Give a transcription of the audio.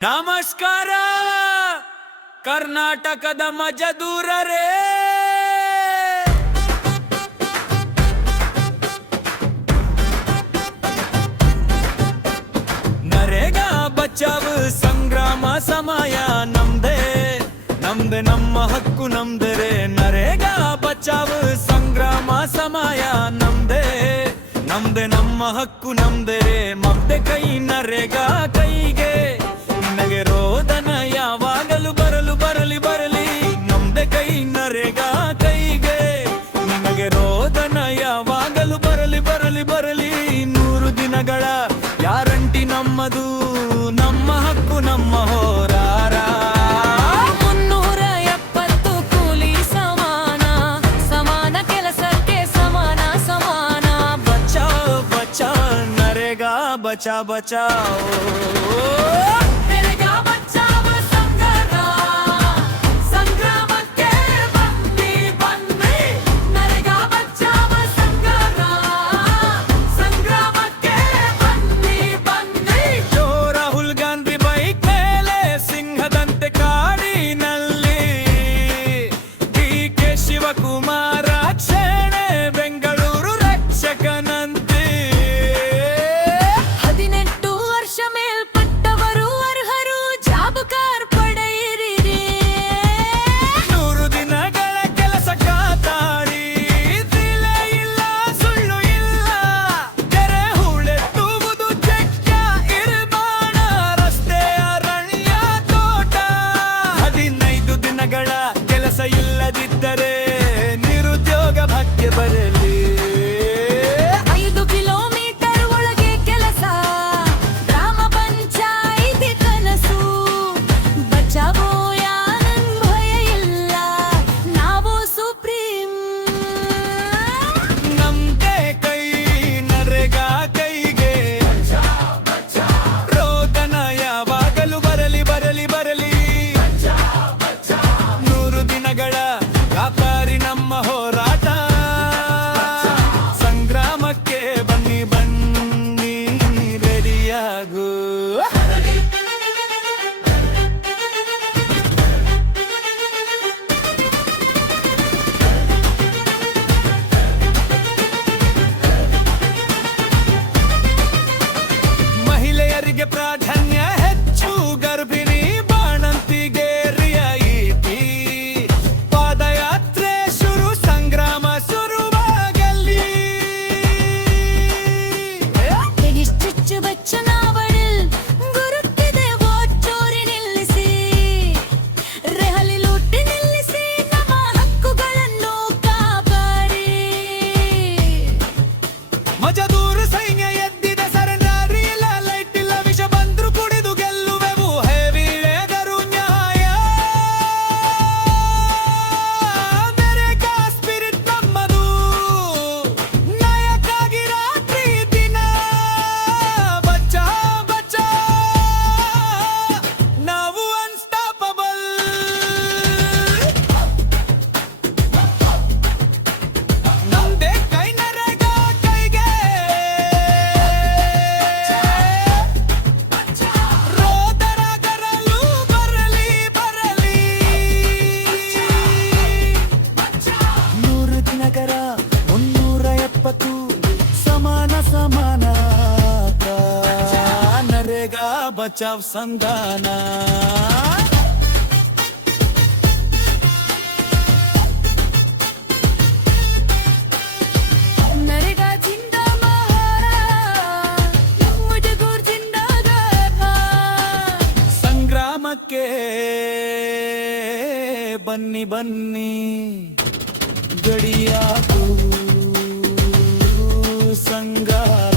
ನಮಸ್ಕಾರ ಕರ್ನಾಟಕದ ಮಜದೂರರೇ, ನರೇಗಾ ಬಚಾವ್ ಸಂಗ್ರಾಮ ಸಮಯ ನಮ್ದೇ ನಮ್ದೆ, ನಮ್ಮ ಹಕ್ಕು ನಮ್ದರೆ. ನರೇಗಾ ಬಚಾವ್ ಸಂಗ್ರಾಮ ಸಮಯ ನಮ್ದೇ ನಮ್ದೆ, ನಮ್ಮ ಹಕ್ಕು ನಮ್ದರೆ. ಮಗ್ದೆ ಕೈ ನರೇಗಾ ಕೈಗೆ, ನಿನಗೆ ರೋದನ ಯಾವಾಗಲೂ ಬರಲು ಬರಲಿ ಬರಲಿ. ನಮ್ದೆ ಕೈ ನರೇಗಾ ಕೈಗೆ, ನಿನಗೆ ರೋದನ ಯಾವಾಗಲೂ ಬರಲಿ ಬರಲಿ ಬರಲಿ. 100 ದಿನಗಳ ಗ್ಯಾರಂಟಿ ನಮ್ಮದು, ನಮ್ಮ ಹಕ್ಕು ನಮ್ಮ ಹೋರಾಟ. 370 ಕೂಲಿ ಸಮಾನ, ಸಮಾನ ಕೆಲಸಕ್ಕೆ ಸಮಾನ ಸಮಾನ. ಬಚಾವ್ ಬಚಾವ್ ನರೇಗಾ ಬಚಾ ಬಚಾವ್. ನರೇಗಾ ಬಚಾವ್ ಸಂಗ್ರಾಮಕ್ಕೆ ಬನ್ನಿ ಬನ್ನಿ. ನರೇಗಾ ಬಚಾವ್ ಸಂಗ್ರಾಮಕ್ಕೆ ಬನ್ನಿ ಬನ್ನಿ. ಜೋ ರಾಹುಲ್ ಗಾಂಧಿ ಬೈಕ್ ಮೇಲೆ ಸಿಂಹದಂತೆ ಕಾಡಿನಲ್ಲಿ, ಡಿ.ಕೆ. ಶಿವಕುಮಾರ ಕ್ಷೇಣೆ ಬೆಂಗಳೂರು ರಕ್ಷಕನಂತೆ. 18 ವರ್ಷ ಮೇಲ್ಪಟ್ಟವರು ಅರ್ಹರು, ಜಾಬ್ ಕಾರ್ಡ್ ಪಡೆಯಿರಿ. 100 ದಿನಗಳ ಕೆಲಸ ಕಾತಾಡಿ, ದಿಲೆ ಇಲ್ಲ ಸುಳ್ಳು ಇಲ್ಲ. ಕೆರೆ ಹೂಳೆತ್ತುವುದು ಚೆಕ್ಕ ಇರ್ಮಾಣ, ರಸ್ತೆ ಅರಣ್ಯ ತೋಟ. 15 ದಿನಗಳ ಕೆಲಸ ಇಲ್ಲದಿದ್ದರೆ ನಿರುದ್ಯೋಗ ಭಕ್ಕೆ ಬರಲಿ. 5 ಕಿಲೋಮೀಟರ್ ಒಳಗೆ ಕೆಲಸ, ಗ್ರಾಮ ಪಂಚಾಯಿತಿ ಕನಸು. ಬಚಾವೋ ಯಾನನ್ ಭಯ ಇಲ್ಲ, ನಾವು ಸುಪ್ರೀಂ. ನಮ್ದೇ ಕೈ ನರೇಗಾ ಕೈಗೆ, ರೋದನ ಯಾವಾಗಲೂ ಬರಲಿ ಬರಲಿ ಬರಲಿ. 100 ದಿನಗಳ ವ್ಯಾಪಾರಿ ನಮ್ಮ ಹೋರಾಟ. ಸಂಗ್ರಾಮಕ್ಕೆ ಬನ್ನಿ ಬನ್ನಿ ರೆಡಿಯಾಗು. ಮಹಿಳೆಯರಿಗೆ ಪ್ರಾಧಾನ್ಯ ಹೆಚ್ಚು, ಗರ್ಭಿಣಿ ಬಾಣಂತಿಗೆ ರಿಯಾಯಿತಿ. ಪಾದಯಾತ್ರೆ ಶುರು, ಸಂಗ್ರಾಮ ಶುರುವಾಗಲಿ. ಎಡಿಸ್ಟ್ರಿಕ್ಟ್ ಬಚ್ಚನಾವಳಿಲ್ ಗುರುತಿದೆ ವೋಟ್ ಚೋರಿ ನಿಲ್ಲಿಸಿ. ರೆಹಲಿ ಲೂಟಿ ನಿಲ್ಲಿಸಿ, ನಮ್ಮ ಹಕ್ಕುಗಳನ್ನು ಕಾಪಾಡಿ. ಮಜದೂರು ಸೈನ್ಯ ಎದ್ದಿದೆ, ಸರೆಂಡರ್ ಇಲ್ಲ, ಲೈಟ್ ಇಲ್ಲ, ವಿಷ ಬಂದ್ರು ಕುಡಿದು ಗೆಲ್ಲುವೆವು. ಹೆವಿ ವೇದರು ನ್ಯಾಯ, ನರೇಗಾ ಸ್ಪಿರಿಟ್ ನಮ್ಮದು. ನಾಯಕ್ಕಾಗಿ ರಾತ್ರಿ ದಿನ ಬಚ್ಚಾ ಬಚ್ಚಾ, ನಾವು ಅನ್ಸ್ಟಾಪಬಲ್. ನಮ್ದೇ ಕೈ ನರೇಗಾ ಕೈಗೆ, ರೋದನ ಗರಲು ಬರಲಿ ಬರಲಿ. 100 ದಿನಗಳ 370 ಸಮಾನ ಸಮಾನ. ನರೇಗಾ ಬಚಾವ್ ಸಂಧಾನ. ನರೇಗಾ ಜಿಂದಾಬಾದ್, ಮುಜಗುರ್ ಜಿಂದಾಬಾದ್. ಸಂಗ್ರಾಮಕ್ಕೆ ಬನ್ನಿ ಬನ್ನಿ ಗಡಿಯಾಕು ಸಂಗ್ರಾಮ.